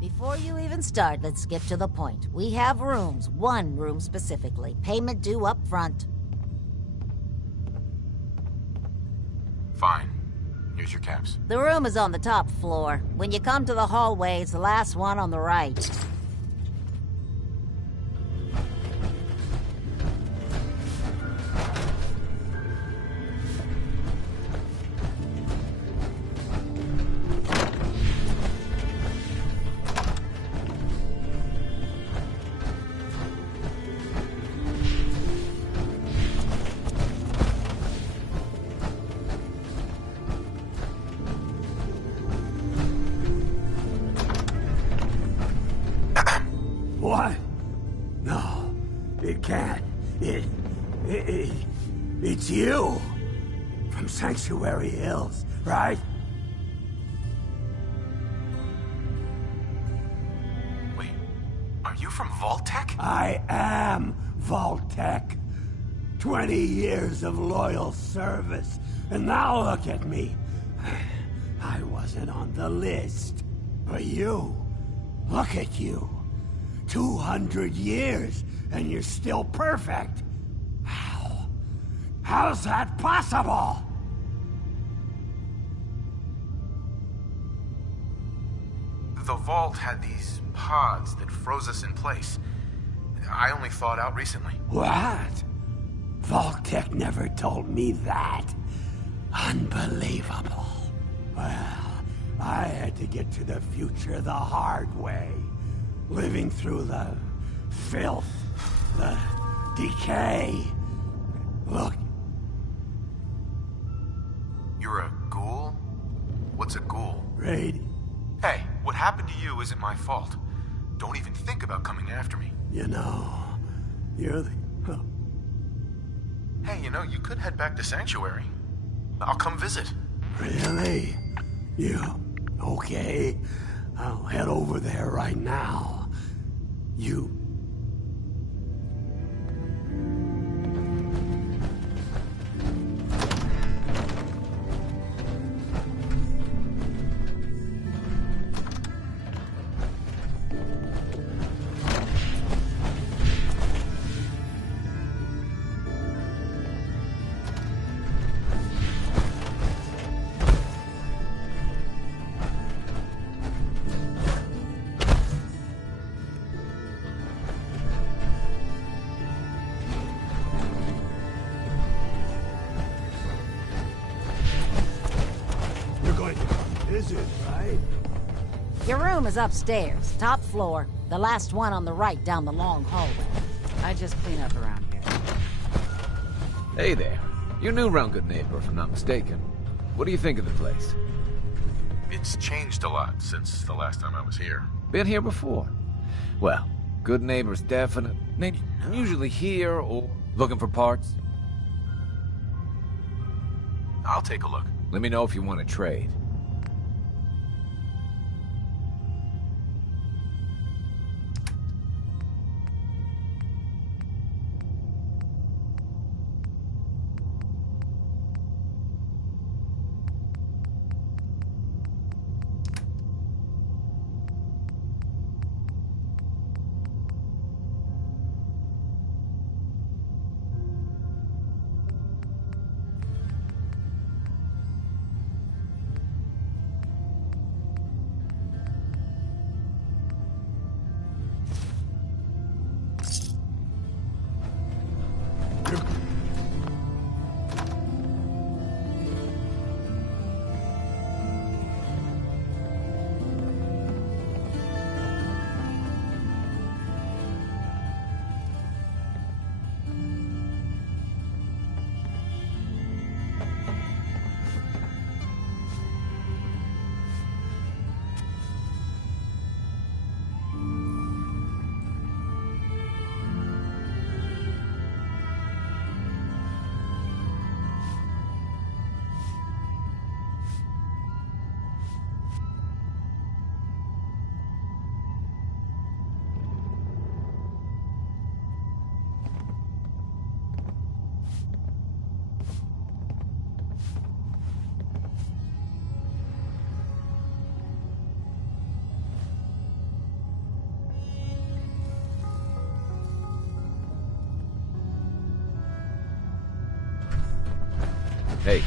Before you even start, let's skip to the point. We have rooms, one room specifically. Payment due up front. Fine. Here's your caps. The room is on the top floor. When you come to the hallway, it's the last one on the right. can't. It's you. From Sanctuary Hills, right? Wait, are you from Vault-Tec? I am Vault-Tec. 20 years of loyal service, and now look at me. I wasn't on the list. But you, look at you. 200 years, and you're still perfect. How's that possible? The Vault had these pods that froze us in place. I only thawed out recently. What? Vault-Tec never told me that. Unbelievable. Well, I had to get to the future the hard way. Living through the filth, the decay. Look. You're a ghoul? What's a ghoul? Raid. Hey, what happened to you isn't my fault. Don't even think about coming after me. You know, you're the... Hey, you know, you could head back to Sanctuary. I'll come visit. Really? You... Okay. I'll head over there right now. You... Your room is upstairs, top floor. The last one on the right down the long hallway. I just clean up around here. Hey there. You're new around Good Neighbor, if I'm not mistaken. What do you think of the place? It's changed a lot since the last time I was here. Been here before. Well, Good Neighbor's definite. I'm usually here or looking for parts. I'll take a look. Let me know if you want to trade. Hey.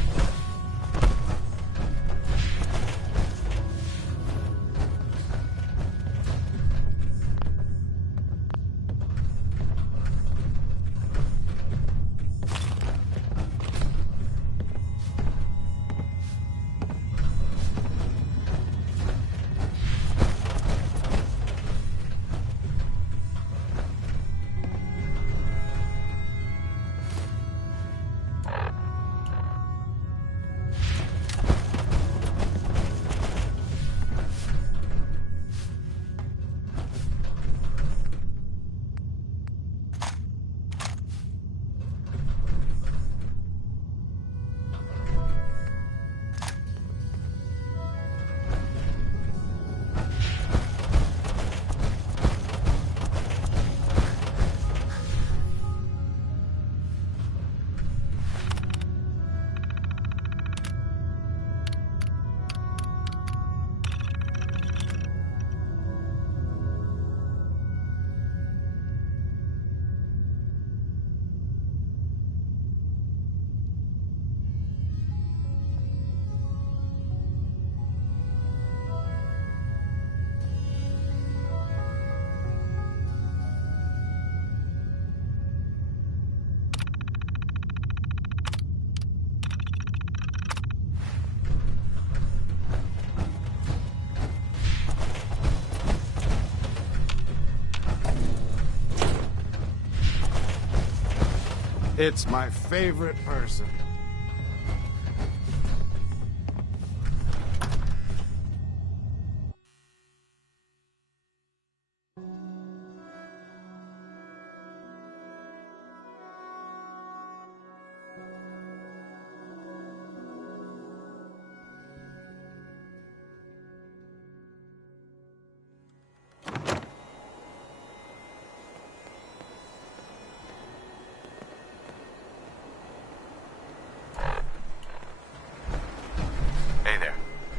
It's my favorite person.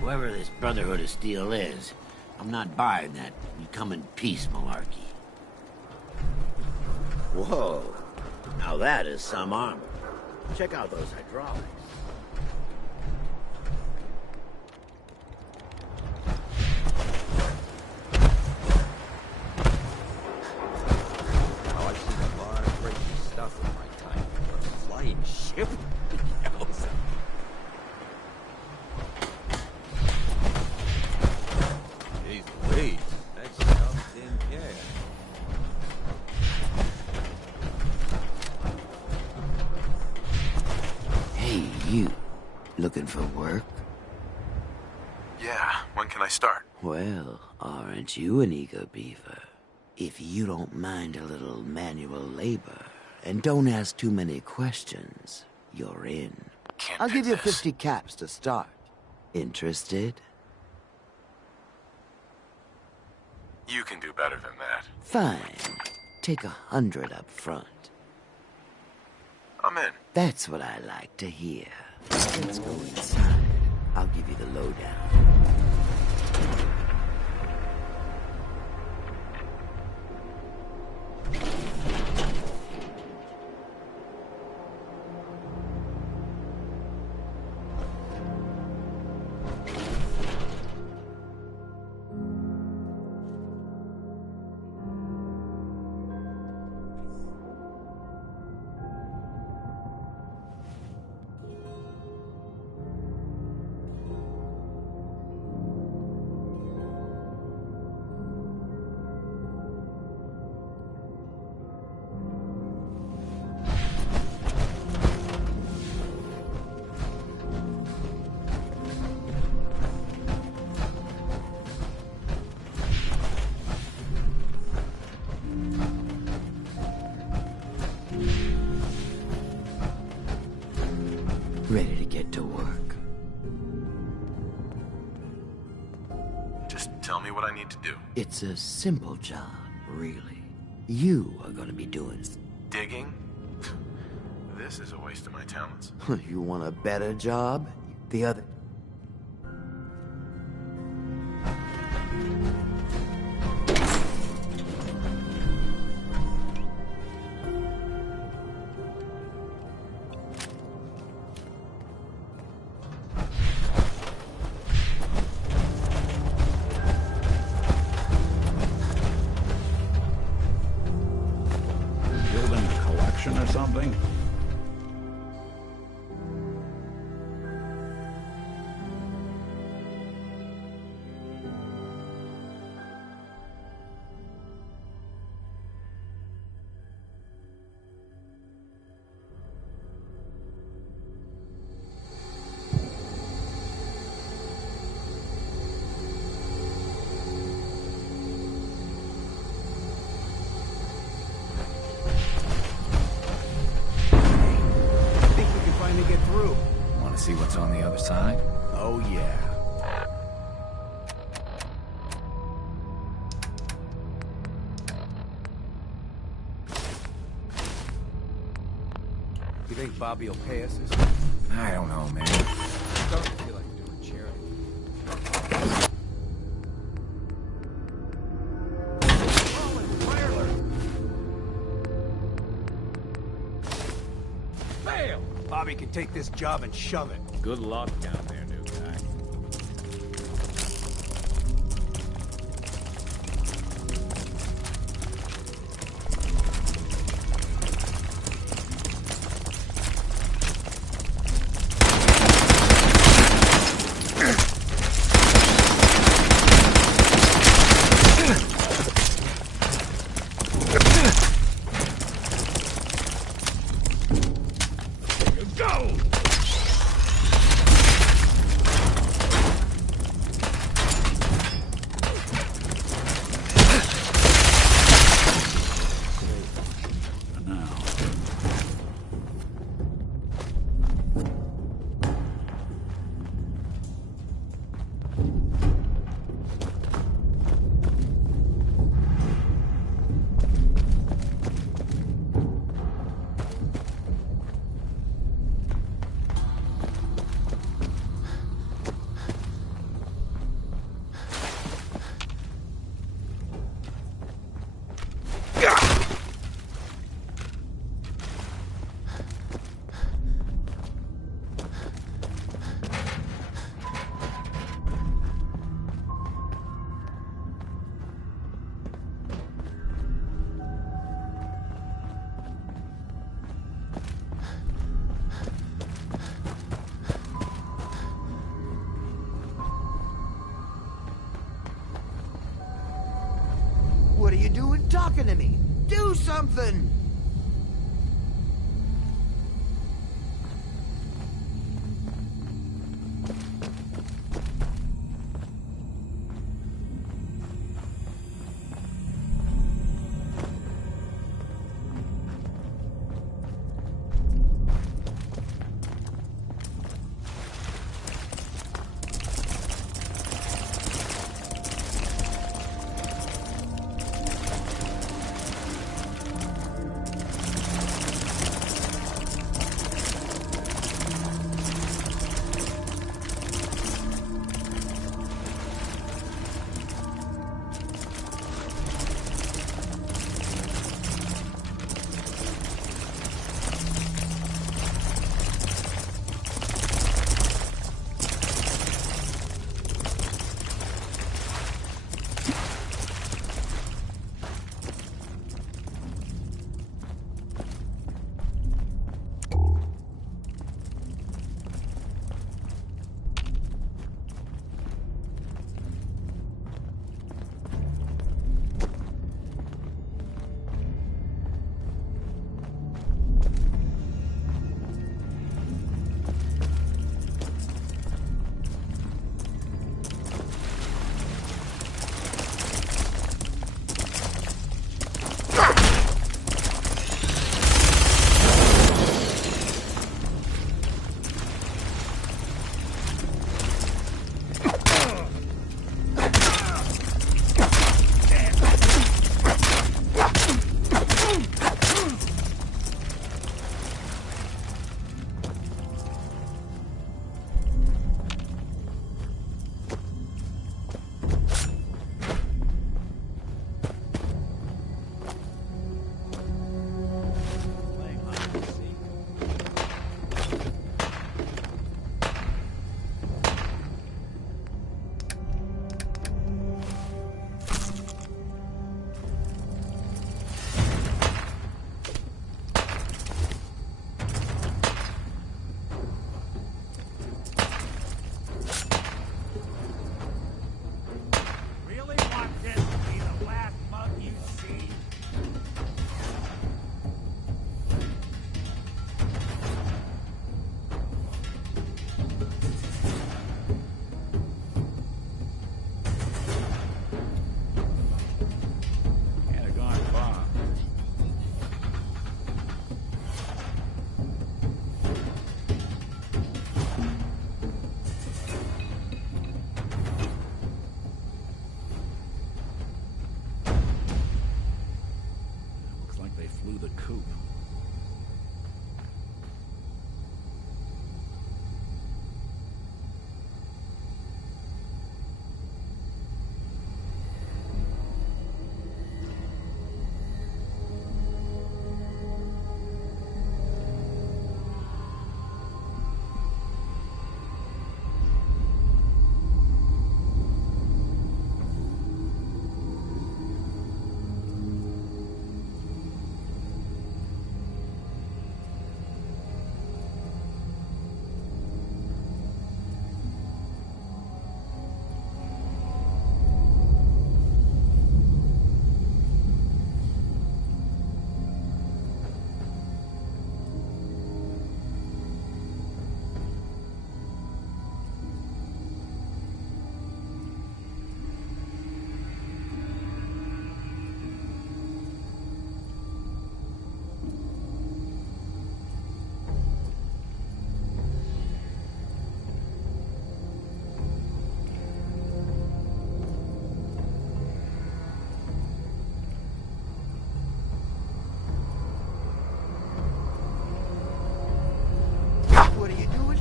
Whoever this Brotherhood of Steel is, I'm not buying that we come in peace malarkey. Whoa. Now that is some armor. Check out those hydraulics. Oh, I've seen a lot of crazy stuff in my time. A flying ship? Yowza. Wait, that's something, yeah. Hey, you. Looking for work? Yeah, when can I start? Well, aren't you an eager beaver? If you don't mind a little manual labor, and don't ask too many questions, you're in. I'll give you 50 caps to start. Interested? You can do better than that. Fine. Take 100 up front. I'm in. That's what I like to hear. Let's go inside. I'll give you the lowdown. Ready to get to work. Just tell me what I need to do. It's a simple job, really. You are gonna be doing... Digging? This is a waste of my talents. You want a better job? The other... Building a collection or something? Think we can finally get through? Want to see what's on the other side? Oh, yeah. You think Bobby will pay us this? I don't know, man. Starting to feel like doing charity. Fail! Bobby can take this job and shove it. Good luck down there, new guy. you doing talking to me? Do something!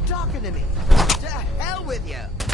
Talking to me. To hell with you!